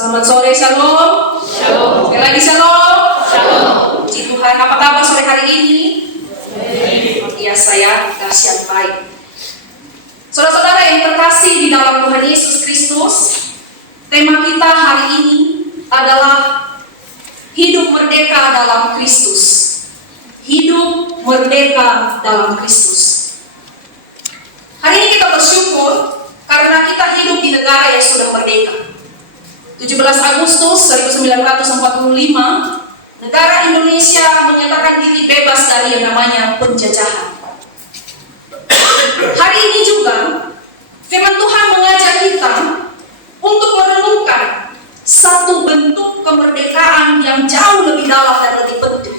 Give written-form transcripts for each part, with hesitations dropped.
Selamat sore, Shalom. Shalom. Sekali lagi Shalom. Shalom. Puji Tuhan, apa kabar sore hari ini? Ya, saya dahsyat baik. Saudara-saudara yang terkasih di dalam Tuhan Yesus Kristus, tema kita hari ini adalah hidup merdeka dalam Kristus. Hidup merdeka dalam Kristus. Hari ini kita bersyukur karena kita hidup di negara yang sudah merdeka. 17 Agustus 1945, negara Indonesia menyatakan diri bebas dari yang namanya penjajahan. Hari ini juga, firman Tuhan mengajak kita untuk merenungkan satu bentuk kemerdekaan yang jauh lebih dalam dan lebih penting,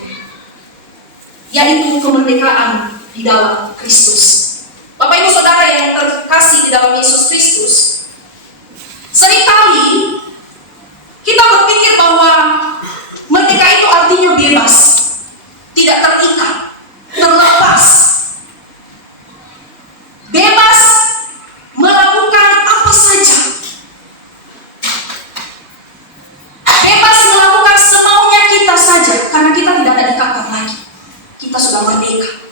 yaitu kemerdekaan di dalam Kristus. Bapak Ibu Saudara yang terkasih di dalam Yesus Kristus, seringkali kita berpikir bahwa merdeka itu artinya bebas, tidak terikat, terlepas, bebas melakukan apa saja, bebas melakukan semaunya kita saja, karena kita tidak ada ikatan lagi. Kita sudah merdeka,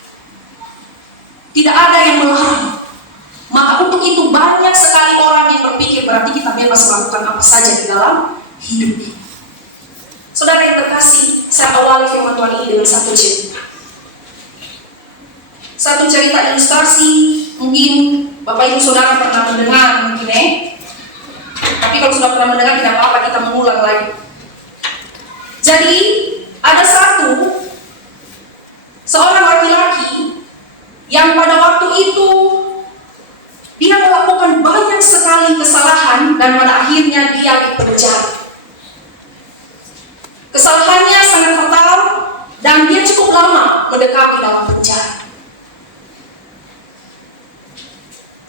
tidak ada yang melarang. Maka untuk itu banyak sekali orang yang berpikir berarti kita bebas melakukan apa saja di dalam hidup ini. Saudara yang terkasih, saya awali firman Tuhan ini dengan satu cerita. Satu cerita ilustrasi, mungkin Bapak Ibu Saudara pernah mendengar mungkin tapi kalau sudah pernah mendengar tidak apa-apa, kita mengulang lagi. Jadi ada seorang laki-laki yang pada waktu itu dia melakukan banyak sekali kesalahan dan pada akhirnya dia dipenjara. Kesalahannya sangat fatal dan dia cukup lama mendekam di dalam penjara.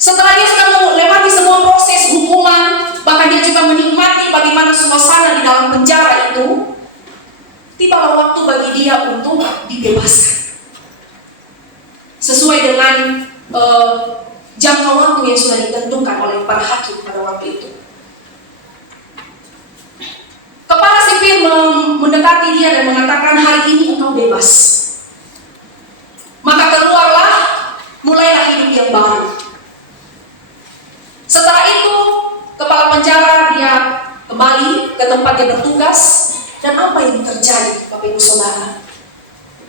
Setelah dia sudah melewati semua proses hukuman, bahkan dia juga menikmati bagaimana suasana di dalam penjara itu, tibalah waktu bagi dia untuk dibebaskan. Sesuai dengan jangka waktu yang sudah ditentukan oleh para hakim pada waktu itu. Kepala sipir mendekati dia dan mengatakan, hari ini engkau bebas. Maka keluarlah, mulailah hidup yang baru. Setelah itu, kepala penjara dia kembali ke tempat dia bertugas. Dan apa yang terjadi, Bapak Ibu Saudara?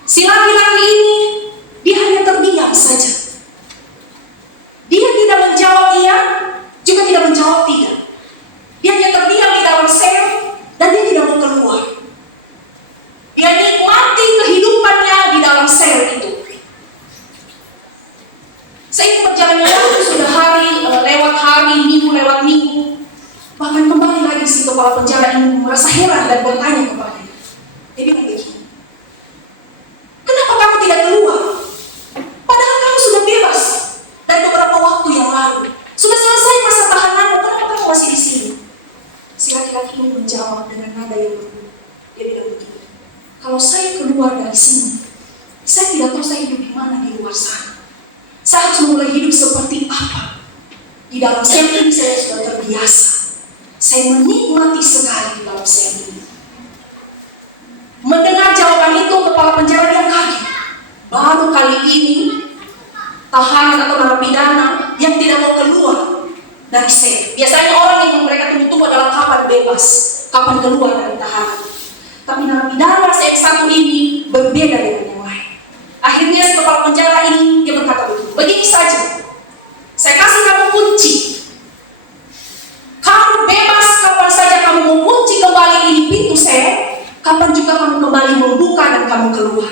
Si laki-laki ini, dia hanya terdiam saja. Dia tidak menjawab iya, juga tidak menjawab tidak. Dia hanya terdiam di dalam sel dan dia tidak mau keluar. Dia nikmati kehidupannya di dalam sel itu. Seiring berjalannya waktu, sudah hari lewat hari, minggu lewat minggu, bahkan kembali lagi si kepala penjara ini merasa heran dan bertanya kepadanya. Dia bilang begini, kenapa kamu tidak keluar? Padahal kamu sudah bebas dari beberapa waktu yang lalu. Sudah selesai masa tahananmu, kenapa kamu masih di sini? Si laki-laki ini menjawab dengan nada yang lembut. Dia bilang begini, kalau saya keluar dari sini, saya tidak tahu saya hidup di mana di luar sana. Saya harus memulai hidup seperti apa? Di dalam sel ini saya sudah terbiasa. Saya menikmati sekali di dalam sel ini. Mendengar jawaban itu, kepala penjara dia kaget. Baru kali ini tahanan atau narapidana yang tidak mau keluar dari sel. Biasanya orang yang mereka tunggu-tunggu adalah kapan bebas, kapan keluar dari tahanan. Tapi narapidana yang satu ini berbeda dengan yang lain. Akhirnya si kepala penjara ini dia berkata begini saja, saya kasih kamu kunci. Kamu bebas kapan saja kamu mau kunci kembali ini pintu sel, kapan juga kamu kembali membuka dan kamu keluar.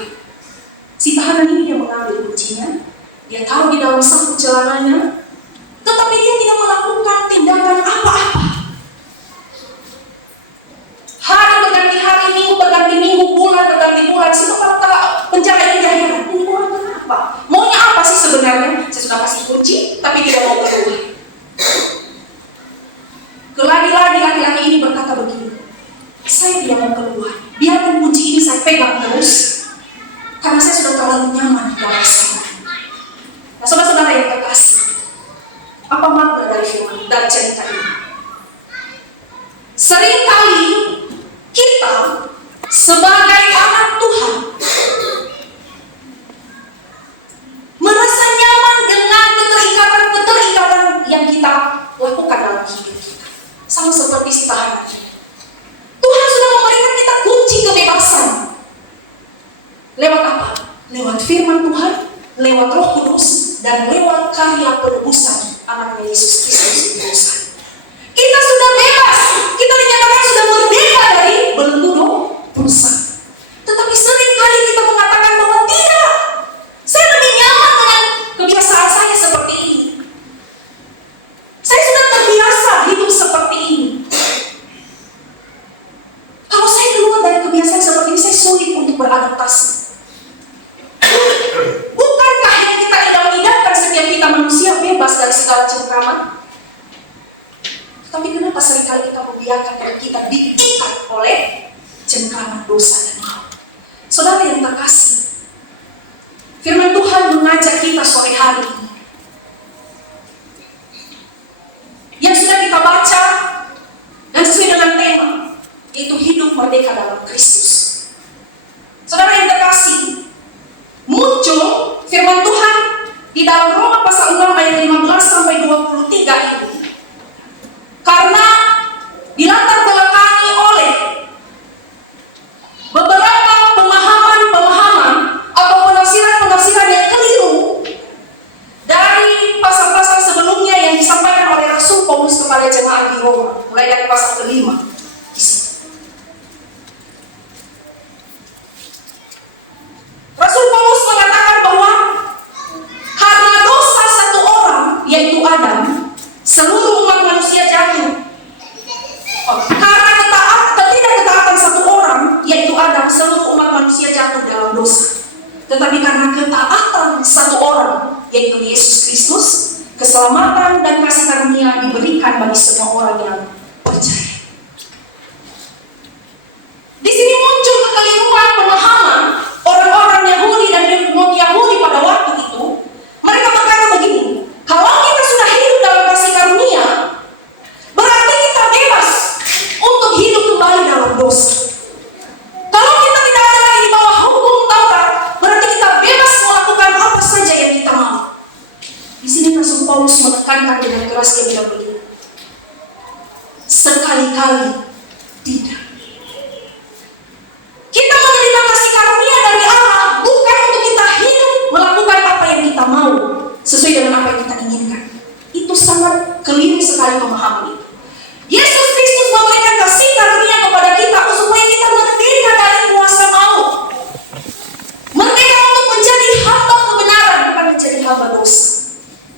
Si tahanan ini dia mengambil kuncinya, dia taruh di dalam saku celananya, tetapi dia tidak melakukan tindakan apa-apa. Hari berganti hari, minggu berganti minggu, bulan berganti bulan. Si kepala penjara ini dia heran, ini orang kenapa? Maunya apa sih sebenarnya? Saya sudah kasih kunci, tapi tidak mau keluar. Lagi-lagi laki-laki ini berkata begini, saya tidak mau keluar. Biarkan kunci ini saya pegang terus, karena saya sudah terlalu nyaman di dalam sana. Nah, saudara-saudara yang terkasih, apa makna dari firman dan cerita ini? Seringkali dan lewat karya penebusan anaknya Yesus Kristus di dosa. Kita sudah bebas, kita dinyatakan sudah merdeka dari belenggu dosa. Tetapi seringkali kita mengatakan bahwa tidak, saya lebih nyaman dengan kebiasaan saya seperti ini. Saya sudah terbiasa hidup seperti ini. Kalau saya keluar dari kebiasaan seperti ini, saya sulit untuk beradaptasi. Bukankah yang kita idam-idamkan setiap kita manusia bebas dari segala cengkraman? Tapi kenapa seringkali kita membiarkan diri kita diikat oleh cengkraman dosa dan maut? Saudara yang terkasih, firman Tuhan mengajak kita sore hari ini. Yang sudah kita baca dan sesuai dengan tema, yaitu hidup merdeka dalam Kristus. Saudara yang terkasih, muncul firman Tuhan di dalam Roma pasal 6 ayat 15 sampai 23 ini. Karena dilatar belakangi oleh beberapa pemahaman atau penafsiran yang keliru dari pasal-pasal sebelumnya yang disampaikan oleh Rasul Paulus kepada jemaat di Roma, mulai dari pasal ke-5. Rasul Paulus mengatakan bahwa karena dosa satu orang, yaitu Adam, seluruh umat manusia jatuh. Karena ketidakketaatan satu orang, yaitu Adam, seluruh umat manusia jatuh dalam dosa. Tetapi karena ketaatan satu orang, yaitu Yesus Kristus, keselamatan dan kasih karunia diberikan bagi semua orang yang percaya. Di sini muncul kekeliruan pemahaman orang-orang Yahudi dan non-Yahudi pada waktu itu. Mereka berkata begini, kalau kita sudah hidup dalam kasih karunia, berarti kita bebas untuk hidup kembali dalam dosa. Kalau kita tidak ada lagi di bawah hukum Taurat, berarti kita bebas melakukan apa saja yang kita mau. Di sini Rasul Paulus menekankan dengan keras dia bilang begini, sekali-kali tidak. Kita menerima kasih karunia dari Allah bukan untuk kita hidup melakukan apa yang kita mau sesuai dengan apa yang kita inginkan. Itu sangat keliru sekali pemahaman itu. Yesus Kristus memberikan kasih karunia kepada kita supaya kita merdeka dari kuasa maut, merdeka untuk menjadi hamba kebenaran, bukan menjadi hamba dosa.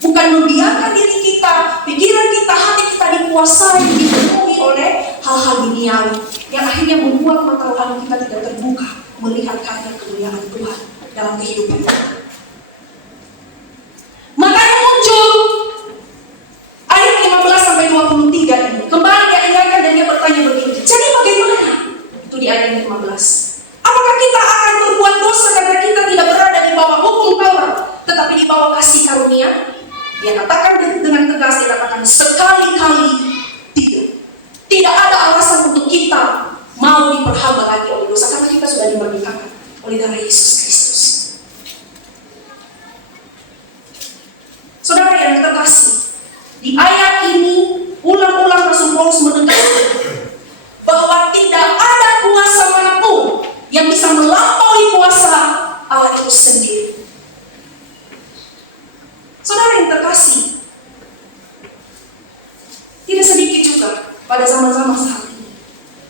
Bukan membiarkan diri kita, pikiran kita, hati kita dikuasai, dipenuhi oleh hal-hal duniawi yang akhirnya membuat mata rohani kita tidak terbuka melihat karya kemuliaan Tuhan dalam kehidupan kita. Makanya muncul ayat 15 sampai 23 ini. Kembali dia ingatkan dan dia bertanya begini, jadi bagaimana? Itu di ayat 15. Apakah kita akan berbuat dosa karena kita tidak berada di bawah hukum Taurat, tetapi di bawah kasih karunia? Dia katakan dengan tegas, dia katakan sekali-kali tidak. Tidak ada alasan untuk kita mau diperhamba lagi oleh dosa karena kita sudah dimerdekakan oleh darah Yesus Kristus. Saudara yang terkasih, di ayat ini ulang-ulang Rasul Paulus menegaskan bahwa tidak ada kuasa manapun yang bisa melampaui kuasa Allah itu sendiri. Saudara yang terkasih, tidak sedikit juga pada zaman-zaman saat ini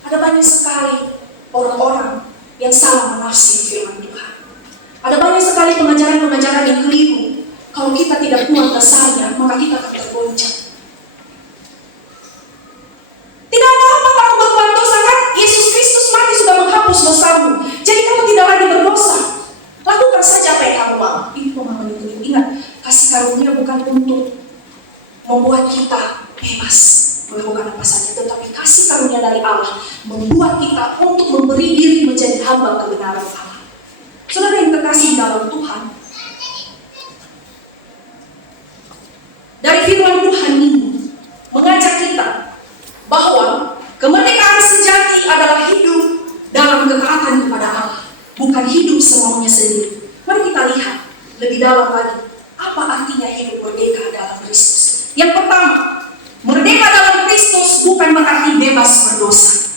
ada banyak sekali orang-orang yang salah menafsir firman Tuhan. Ada banyak sekali pengajaran-pengajaran yang keliru. Kalau kita tidak kuat dasarnya, maka kita akan tergoncang. Tidak apa-apa kamu berbuat dosa, kan Yesus Kristus mati sudah menghapus dosamu. Jadi kamu tidak lagi berdosa. Lakukan saja apa yang kamu mau. Ini pemahaman itu. Ingat, kasih karunia bukan untuk membuat kita bebas melakukan apa saja, tetapi kasih karunia dari Allah membuat kita untuk memberi diri menjadi hamba kebenaran Allah. Saudara yang terkasih dalam Tuhan, dari firman Tuhan ini mengajak kita bahwa kemerdekaan sejati adalah hidup dalam ketaatan kepada Allah, bukan hidup semaunya sendiri. Mari kita lihat lebih dalam lagi apa artinya hidup merdeka dalam Kristus. Yang pertama, merdeka dalam Kristus bukan berarti bebas berdosa.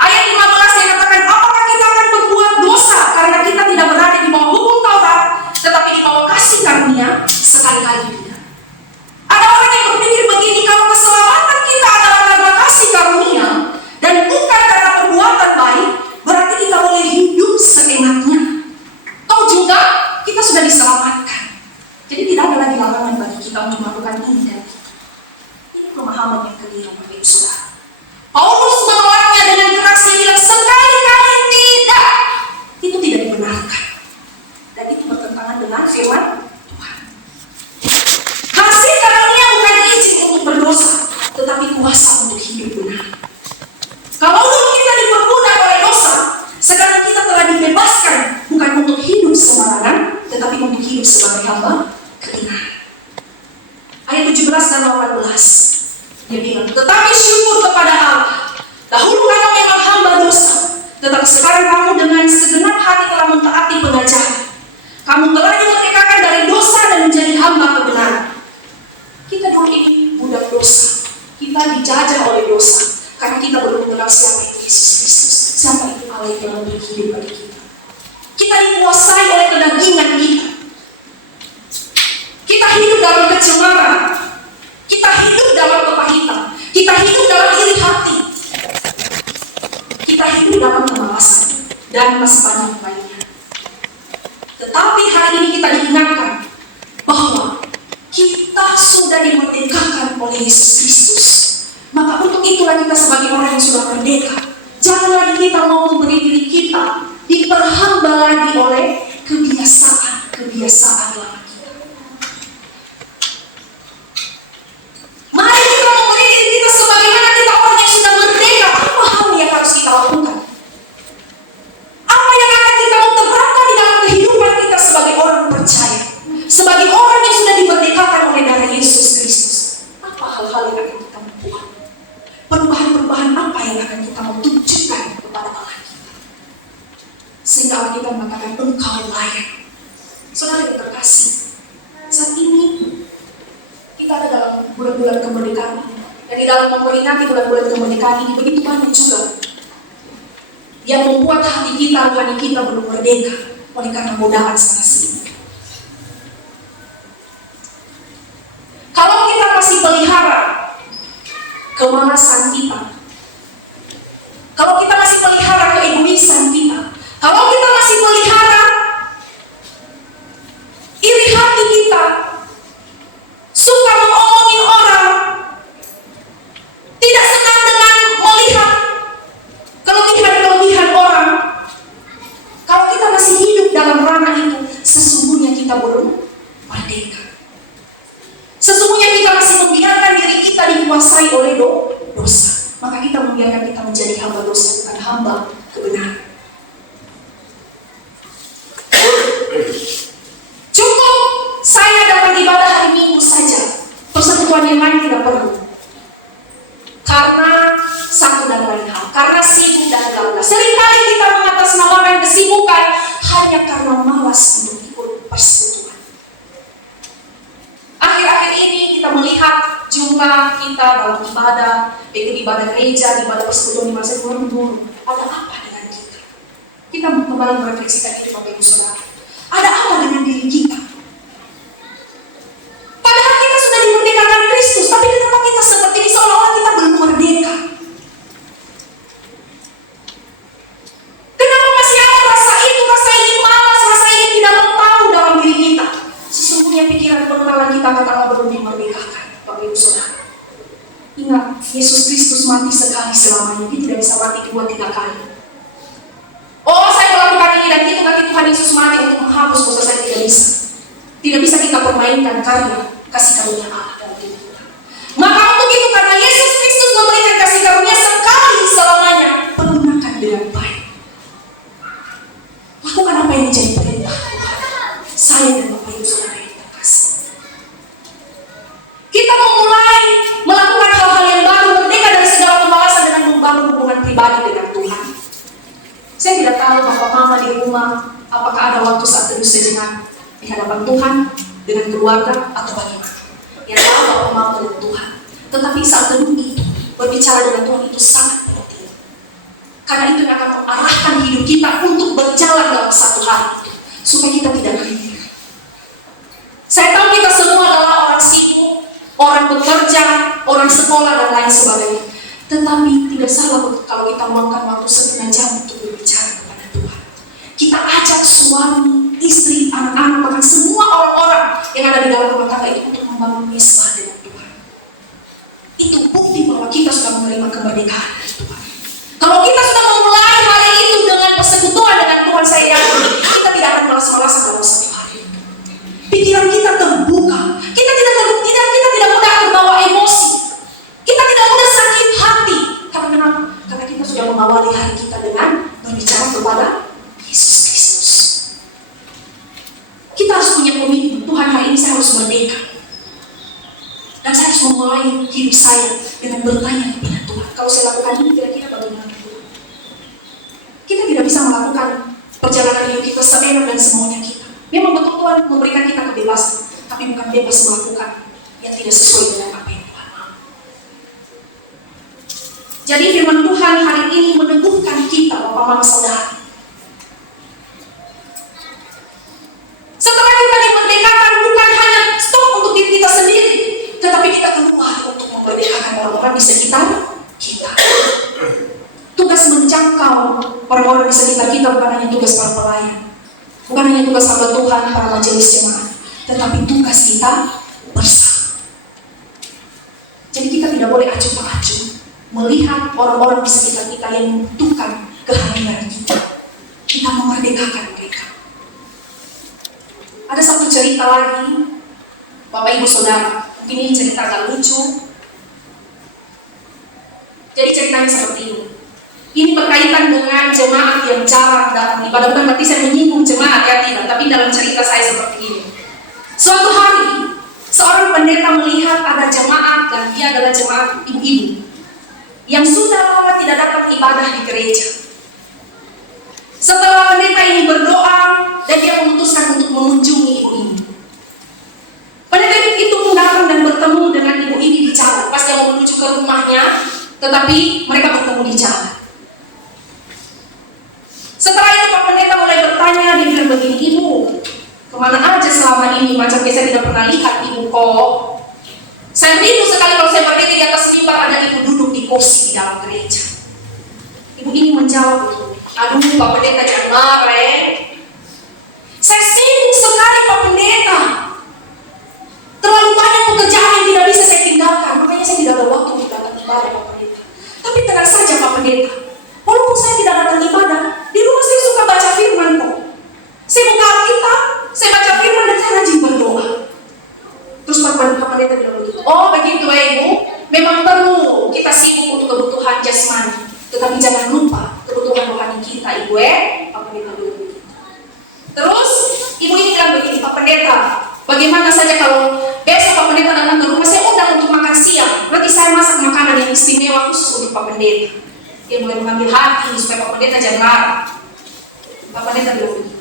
Ayat 15 yang katakan, apakah kita akan berbuat dosa karena kita tidak berada di bawah hukum Taurat, tetapi di bawah kasih karunia? pemahaman yang keliru, Bapak Ibu Saudara. Paulus menolaknya dengan keras, dia bilang sekali-kali tidak. Itu tidak dibenarkan. Dan itu bertentangan dengan firman Tuhan. Kasih karunia bukan izin untuk berdosa, tetapi kuasa untuk hidup benar. Kalau dulu kita diperbudak oleh dosa, sekarang kita telah dibebaskan bukan untuk hidup sembarangan, tetapi untuk hidup sebagai hamba kebenaran. Ayat 17 dan 18, dia bilang, tetapi syukur kepada Allah, dahulu kamu memang hamba dosa, tetapi sekarang kamu dengan segenap hati telah mentaati pengajaran. Kamu telah dimerdekakan dari dosa dan menjadi hamba kebenaran. Kita dulu ini budak dosa, kita dijajah oleh dosa, karena kita belum mengenal siapa itu Yesus Kristus, siapa itu Allah yang telah berhidup bagi kita. Kita dikuasai oleh kedagingan kita. Kita hidup dalam kecemaran, kita hidup dalam kepahitan, kita hidup dalam iri hati, kita hidup dalam kemalasan dan masih banyak lainnya. Tetapi hari ini kita diingatkan bahwa kita sudah dimerdekakan oleh Yesus Kristus. Maka untuk itulah kita sebagai orang yang sudah merdeka, jangan lagi kita mau memberi diri kita diperhamba lagi oleh kebiasaan lama kita. Mari kita memberi diri kita sebagaimana kita orang yang sudah merdeka. Apa hal yang harus kita lakukan? Apa yang akan kita terapkan di dalam kehidupan kita sebagai orang percaya, sebagai orang yang sudah dimerdekakan oleh darah Yesus Kristus? Apa hal-hal yang akan kita buat? Perubahan-perubahan apa yang akan kita mau tunjukkan kepada Allah kita? Sehingga Allah kita mengatakan engkau layak. Saudara yang terkasih, saat ini kita ada dalam bulan-bulan kemerdekaan ini. Dan di dalam memperingati bulan-bulan kemerdekaan ini begitu banyak juga yang membuat hati kita, rohani kita belum merdeka oleh karena godaan sana sini. Kalau kita masih pelihara kemalasan kita, kalau kita masih pelihara keegoisan kita, kalau kita masih pelihara iri hati kita, suka mengomongin orang, tidak senang dengan melihat kelebihan-kelebihan orang, kalau kita masih hidup dalam ranah itu, sesungguhnya kita belum merdeka. Sesungguhnya kita masih membiarkan diri kita dikuasai oleh dosa. Maka kita membiarkan kita menjadi hamba dosa, bukan hamba kebenaran. Cukup saya dapat ibadah hari Minggu saja, persekutuan yang lain tidak perlu. Karena satu dan lain hal, karena sibuk dan gagal. Seringkali kita mengatasnamakan kesibukan hanya karena malas untuk ikut persekutuan. Akhir-akhir ini kita melihat jumlah kita dalam ibadah, baik ibadah gereja, ibadah persekutuan di masa dulu. Ada apa dengan kita? Kita kembali merefleksikan itu, Bapak Ibu Saudara. Ada apa dengan diri kita? Padahal kita sudah dimerdekakan Kristus, tapi kenapa kita seperti ini seolah-olah kita belum merdeka? Kenapa masih ada rasa itu, rasa ingin malas, rasa ingin tidak mau tahu dalam diri kita? Sesungguhnya pikiran pengenalan kita akan Allah belum dimerdekakan, Bapak Ibu Saudara. Ingat, Yesus Kristus mati sekali selamanya, dia tidak bisa mati 2-3 kali. Oh, saya melakukan ini dan itu, tapi Tuhan Yesus mati untuk menghapus dosa saya, tidak bisa. Tidak bisa kita permainkan karya kasih karunia Allah dalam hidup kita. Maka untuk itu, karena Yesus Kristus memberikan kasih karunia sekali selamanya, pergunakan dengan baik. Lakukan apa yang menjadi perintah Tuhan. Saya dan Bapak Ibu Saudara yang terkasih. Kita memulai melakukan hal-hal yang baru, merdeka dari segala kemalasan dengan membangun hubungan pribadi dengan Tuhan. Saya tidak tahu Bapak Mama di rumah, apakah ada waktu saat teduh sejenak di hadapan Tuhan dengan keluarga atau bagaimana. Yang tahu Bapak Mama dengan Tuhan. Tetapi saat teduh itu, berbicara dengan Tuhan itu sangat penting. Karena itu yang akan mengarahkan hidup kita untuk berjalan dalam satu hari itu, supaya kita tidak keliru. Saya tahu kita semua adalah orang sibuk, orang bekerja, orang sekolah dan lain sebagainya. Tetapi tidak salah kalau kita meluangkan waktu setengah jam untuk berbicara kepada Tuhan. Kita ajak suami, istri, anak-anak, bahkan semua orang-orang yang ada di dalam rumah tangga itu untuk membangun mesbah dengan Tuhan. Itu bukan kemerdekaan dari Tuhan. Kalau kita sudah memulai hari itu dengan persekutuan dengan Tuhan, saya yakin kita tidak akan malas-malasan dalam satu hari. Pikiran kita terbuka, kita tidak mudah terbawa emosi, kita tidak mudah sakit hati. Karena kenapa? Karena kita sudah mengawali hari kita dengan berbicara kepada Yesus Kristus. Kita harus punya komitmen, Tuhan hari ini saya harus merdeka. Dan saya harus memulai hidup saya dengan bertanya kepada Tuhan. Kalau saya lakukan ini, kira-kira bagaimana Tuhan? Kita tidak bisa melakukan perjalanan hidup kita seenak dan semaunya kita. Memang betul Tuhan memberikan kita kebebasan, tapi bukan bebas melakukan yang tidak sesuai dengan apa yang Tuhan mau. Jadi firman Tuhan hari ini meneguhkan kita, Bapak, Mama, Saudara. Setelah kita dimerdekakan, bukan hanya stop untuk diri kita sendiri, tetapi kita keluar untuk memerdekakan orang-orang di sekitar kita. Tugas menjangkau orang-orang di sekitar kita bukan hanya tugas para pelayan, bukan hanya tugas hamba Tuhan, para majelis jemaat, tetapi tugas kita bersama. Jadi kita tidak boleh acuh tak acuh melihat orang-orang di sekitar kita yang membutuhkan kehadiran kita. Kita memerdekakan mereka. Ada satu cerita lagi, Bapak Ibu Saudara, mungkin ini cerita agak lucu. Jadi ceritanya seperti ini. Ini berkaitan dengan jemaat yang jarang datang ibadah. Bukan berarti saya menyinggung jemaat, ya tidak. Tapi dalam cerita saya seperti ini. Suatu hari, seorang pendeta melihat ada jemaat, dan dia adalah jemaat ibu-ibu yang sudah lama tidak datang ibadah di gereja. Setelah pendeta ini berdoa, dan dia memutuskan untuk mengunjungi ibu ini. Pendeta itu pun datang dan bertemu dengan ibu ini di jalan. Pas dia mau menuju ke rumahnya, tetapi mereka bertemu di jalan. Setelah itu Pak Pendeta mulai bertanya, dia bilang begini, "Ibu, kemana aja selama ini? Macam saya tidak pernah lihat ibu kok. Saya rindu sekali kalau saya berdiri di atas mimbar ada ibu duduk di kursi di dalam gereja." Ibu ini menjawab, "Aduh Pak Pendeta, jangan marah. Saya sibuk sekali Pak Pendeta. Terlalu banyak pekerjaan yang tidak bisa saya tinggalkan. Makanya saya tidak ada waktu untuk datang ibadah Pak Pendeta. Tapi tenang saja Pak Pendeta. Walaupun saya tidak datang ibadah, di rumah saya suka baca firman kok. Saya buka Alkitab, saya baca firman dan saya rajin berdoa." Terus Pak Pendeta bilang begitu. "Oh begitu ya Ibu. Memang perlu kita sibuk untuk kebutuhan jasmani. Tetapi jangan lupa kebutuhan rohani kita Ibu Pak Pendeta bilang begitu. Terus ibu ini bilang begini, "Pak Pendeta, bagaimana saja kalau besok Pak Pendeta datang ke rumah, saya undang untuk makan siang. Nanti saya masak makanan yang istimewa khusus untuk Pak Pendeta." Dia mulai mengambil hati supaya Pak Pendeta jangan marah. Pak Pendeta bilang begini,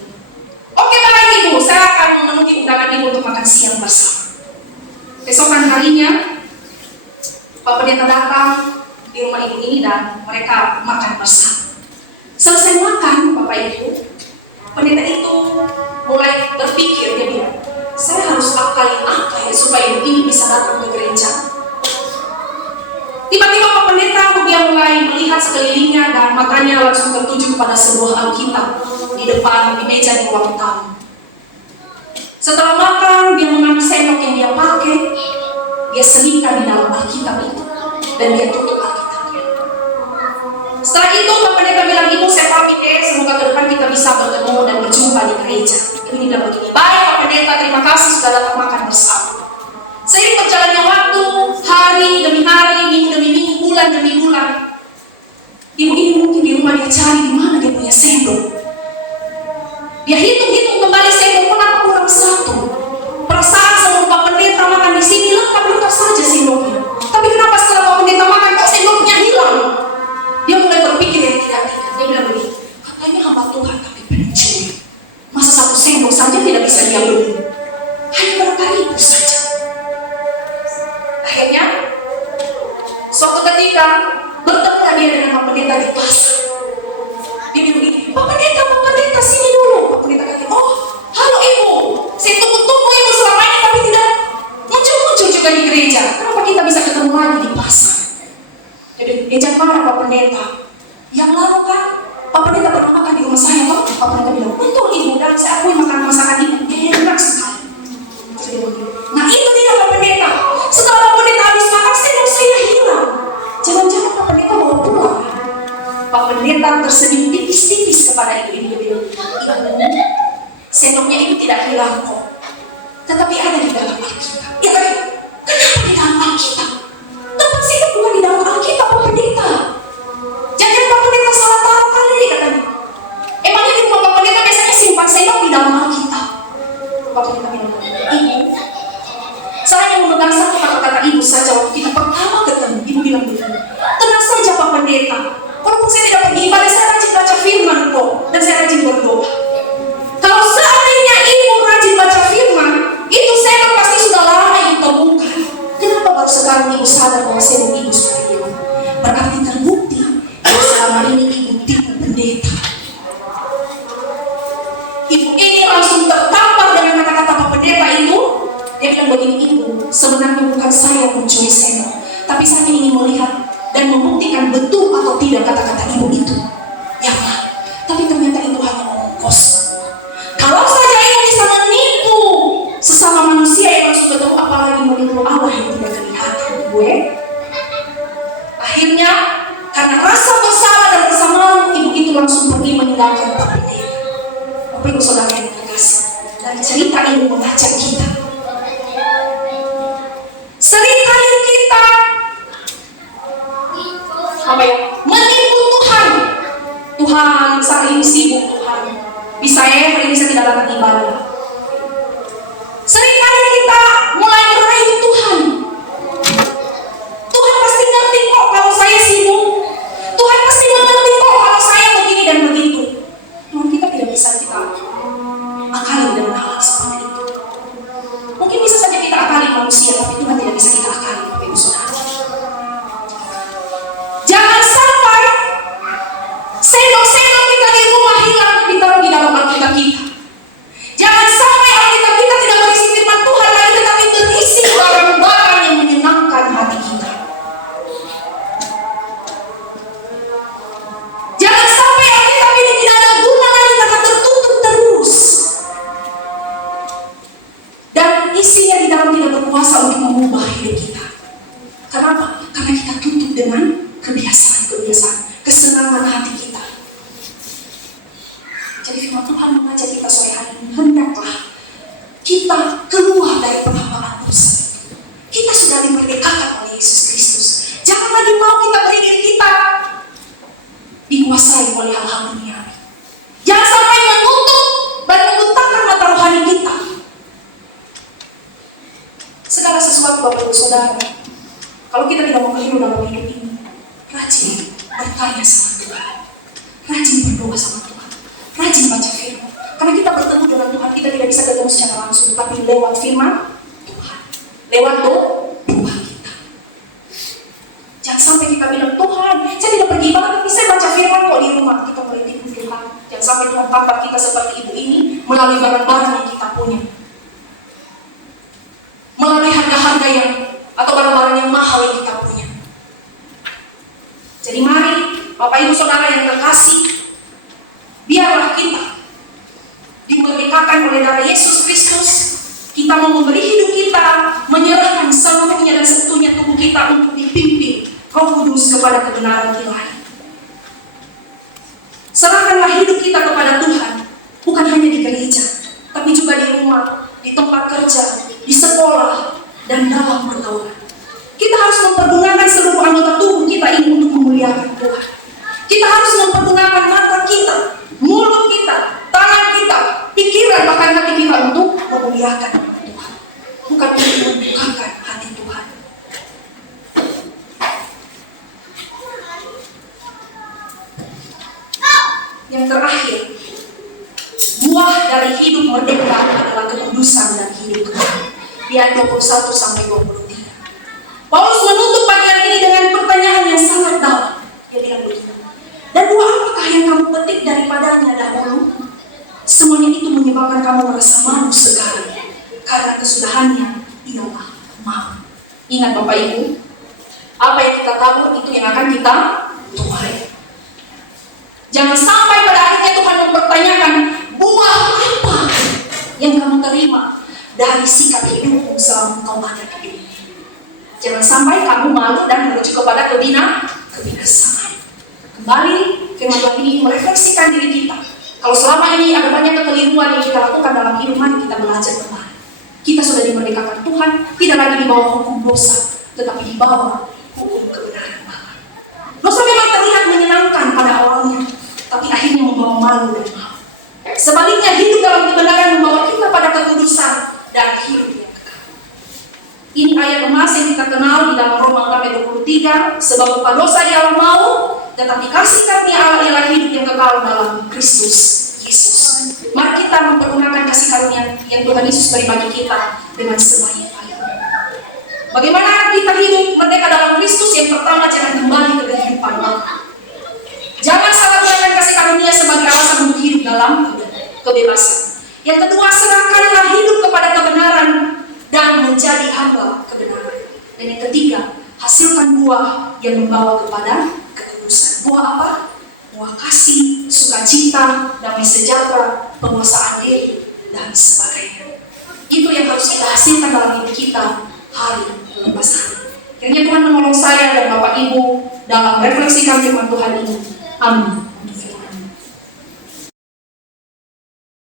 "Oke baik Ibu, saya akan memenuhi undangan Ibu untuk makan siang bersama." Keesokan harinya Pak Pendeta datang di rumah ibu ini dan mereka makan bersama. Selesai makan Bapak Ibu, pendeta itu mulai berpikir, dia bilang, "Saya harus akalin apa ya supaya ibu ini bisa datang ke gereja?" Tiba-tiba Pak Pendeta dia mulai melihat sekelilingnya dan matanya langsung tertuju kepada sebuah Alkitab di depan di meja di ruang tamu. Setelah makan, dia mengambil sendok yang dia pakai, dia selipkan di dalam Alkitab itu dan dia tutup Alkitabnya. Setelah itu Pak Pendeta bilang, "Ibu saya pamit semoga ke depan kita bisa bertemu dan berjumpa di gereja." Ibu ini bilang begini, "Baik Pak Pendeta, terima kasih sudah datang makan bersama." Seiring berjalannya waktu, hari demi hari, minggu demi minggu, bulan demi bulan, ibu ini mungkin di rumah dia cari di mana dia punya sendok. Dia hitung-hitung kembali sendok, kenapa kurang satu? Perasaan sebelum Pak Pendeta makan di sini lengkap saja sendoknya. Tapi kenapa setelah Pak Pendeta makan kok sendoknya hilang? Dia mulai berpikir yang tidak-tidak. Dia bilang begini, "Katanya hamba Tuhan tapi pencuri. Masa satu sendok saja tidak bisa dia beli? Hanya berapa ribu saja." Akhirnya, suatu ketika bertemu dia dengan Pak Pendeta di pasar. Dia bilang begini, Pak Pendeta sini dulu." Pak Pendeta kata, "Oh, halo Ibu, saya tunggu-tunggu Ibu selama ini tapi tidak muncul-muncul juga di gereja. Kenapa kita bisa ketemu lagi di pasar?" Jadi, "Jangan marah Pak Pendeta. Yang lalu kan Pak Pendeta pernah makan di rumah saya toh?" Pak Pendeta bilang, "Betul Ibu, dan saya akui makan masakan Ibu enak sekali." Nah itu dia Pak Pendeta. Setelah Pak Pendeta habis makan, sendok saya hilang. Jangan-jangan Pak Pendeta sekarang ibu sadar bahwa saya dan ibu sudah hilang, berarti terbukti bahwa selama ini ibu tipu pendeta. Ibu ini langsung tertampar dengan kata-kata Pak Pendeta itu. Dia bilang begini, ibu, sebenarnya bukan saya yang mencuri sendok, tapi saya ingin melihat dan membuktikan betul atau tidak kata-kata ibu itu. Ya Allah, tapi ternyata itu hanya omong kosong. Kalau saja ibu bisa menipu sesama manusia yang langsung ketemu, apalagi menipu Allah yang tidak kelihatan, gue. Akhirnya, karena rasa bersalah dan rasa malu, ibu itu langsung pergi meninggalkan Pak Pendeta. Bapak ibu saudara yang terkasih, dan cerita ini mengajak kita. Seringkali kita menipu Tuhan. Tuhan, saat ini sibuk Tuhan. Bisa ya, hari ini saya tidak dapat ibadah. Seringkali kita mulai merayu Tuhan. Tuhan pasti ngerti kok kalau saya sibuk. Tuhan pasti mengerti kok kalau saya begini dan begitu. Tuhan, kita tidak bisa kita akali dengan hal seperti itu. Mungkin bisa saja kita akali manusia, tapi Tuhan tidak bisa kita akali, Bapak Ibu Saudara. Jangan sampai sendok-sendok kita di rumah hilang ditaruh di dalam Alkitab kita. Jangan sampai Alkitab kita tidak berisi firman Tuhan lagi, tetapi berisi barang-barang yang menyenangkan hati kita. Jangan sampai Alkitab ini tidak ada guna lagi karena tertutup terus. Dan isinya di dalam tidak berkuasa untuk mengubah hidup kita. Kenapa? Karena kita tutup dengan kebiasaan, kesenangan hati kita. Jadi firman Tuhan mengajak kita sore hari ini, hendaklah kita keluar dari penghambaan dosa. Kita sudah dimerdekakan oleh Yesus Kristus. Jangan lagi mau kita beri kita dikuasai oleh hal-hal duniawi. Jangan sampai menutup dan membutakan mata rohani kita. Segala sesuatu Bapak Ibu Saudara, kalau kita tidak mau keliru dalam hidup ini, rajin bertanya sama Tuhan, rajin berdoa sama Tuhan, rajin baca firman. Karena kita bertemu dengan Tuhan, kita tidak bisa ketemu secara langsung, tapi lewat firman Tuhan, lewat doa kita. Jangan sampai kita bilang, Tuhan, saya tidak pergi banget, tapi saya baca firman kok di rumah. Kita mulai tipu Tuhan. Jangan sampai Tuhan tampar kita seperti ibu ini melalui barang-barang yang kita punya, melalui harga-harga yang atau barang-barang yang mahal yang kita punya. Jadi mari Bapak Ibu Saudara yang terkasih, biarlah kita dimerdekakan oleh darah Yesus Kristus. Kita mau memberi hidup kita, menyerahkan seluruhnya dan seutuhnya tubuh kita untuk dipimpin Roh Kudus kepada kebenaran ilahi. Serahkanlah hidup kita kepada Tuhan, bukan hanya di gereja, tapi juga di rumah, di tempat kerja, di sekolah, dan dalam pergaulan. Kita harus mempergunakan seluruh anggota tubuh kita ini untuk memuliakan Tuhan. Kita harus mempergunakan mata kita, mulut kita, tangan kita, pikiran, bahkan hati kita untuk memuliakan Tuhan, bukan untuk membukakan hati Tuhan. Yang terakhir, buah dari hidup merdeka adalah kekudusan dan hidup kekal. Di ayat 21-23. Paulus menutup bagian ini dengan pertanyaan yang sangat dalam. Dia bilang begini, dan buah apakah yang kamu petik daripadanya dahulu? Semuanya itu menyebabkan kamu merasa malu sekali, karena kesudahannya ialah malu. Ingat Bapak Ibu, apa yang kita tabur itu yang akan kita tuai. Jangan sampai pada akhirnya Tuhan mempertanyakan, buah apa yang kamu terima dari sikap hidupmu selama kau ada di dunia. Jangan sampai kamu malu dan menuju kepada kebinasaan. Kembali, firman Tuhan ini merefleksikan diri kita. Kalau selama ini ada banyak kekeliruan yang kita lakukan dalam hidup, mari kita belajar kembali. Kita sudah dimerdekakan Tuhan, tidak lagi di bawah hukum dosa, tetapi di bawah hukum kebenaran Allah. Dosa memang terlihat menyenangkan pada awalnya, tapi akhirnya membawa malu dan malu. Sebaliknya, hidup dalam kebenaran membawa kita pada kekudusan dan hidup yang kekal. Ini ayat emas yang kita kenal di dalam Roma 6:23, sebab upah dosa ialah maut, tetapi kasih karunia Allah ialah hidup yang kekal dalam Kristus Yesus. Mari kita mempergunakan kasih karunia yang Tuhan Yesus beri bagi kita dengan sebaik-baiknya. Bagaimana kita hidup merdeka dalam Kristus? Yang pertama, jangan kembali ke kehidupan lama. Jangan salah gunakan kasih karunia sebagai alasan untuk hidup dalam kebebasan. Yang kedua, serahkanlah hidup kepada kebenaran dan menjadi hamba kebenaran. Dan yang ketiga, hasilkan buah yang membawa kepada kekudusan. Buah apa? Buah kasih, sukacita, damai sejahtera, penguasaan diri, dan sebagainya. Itu yang harus kita hasilkan dalam hidup kita hari lepas hari. Kiranya Tuhan menolong saya dan Bapak Ibu dalam refleksikan firman Tuhan ini. Amin.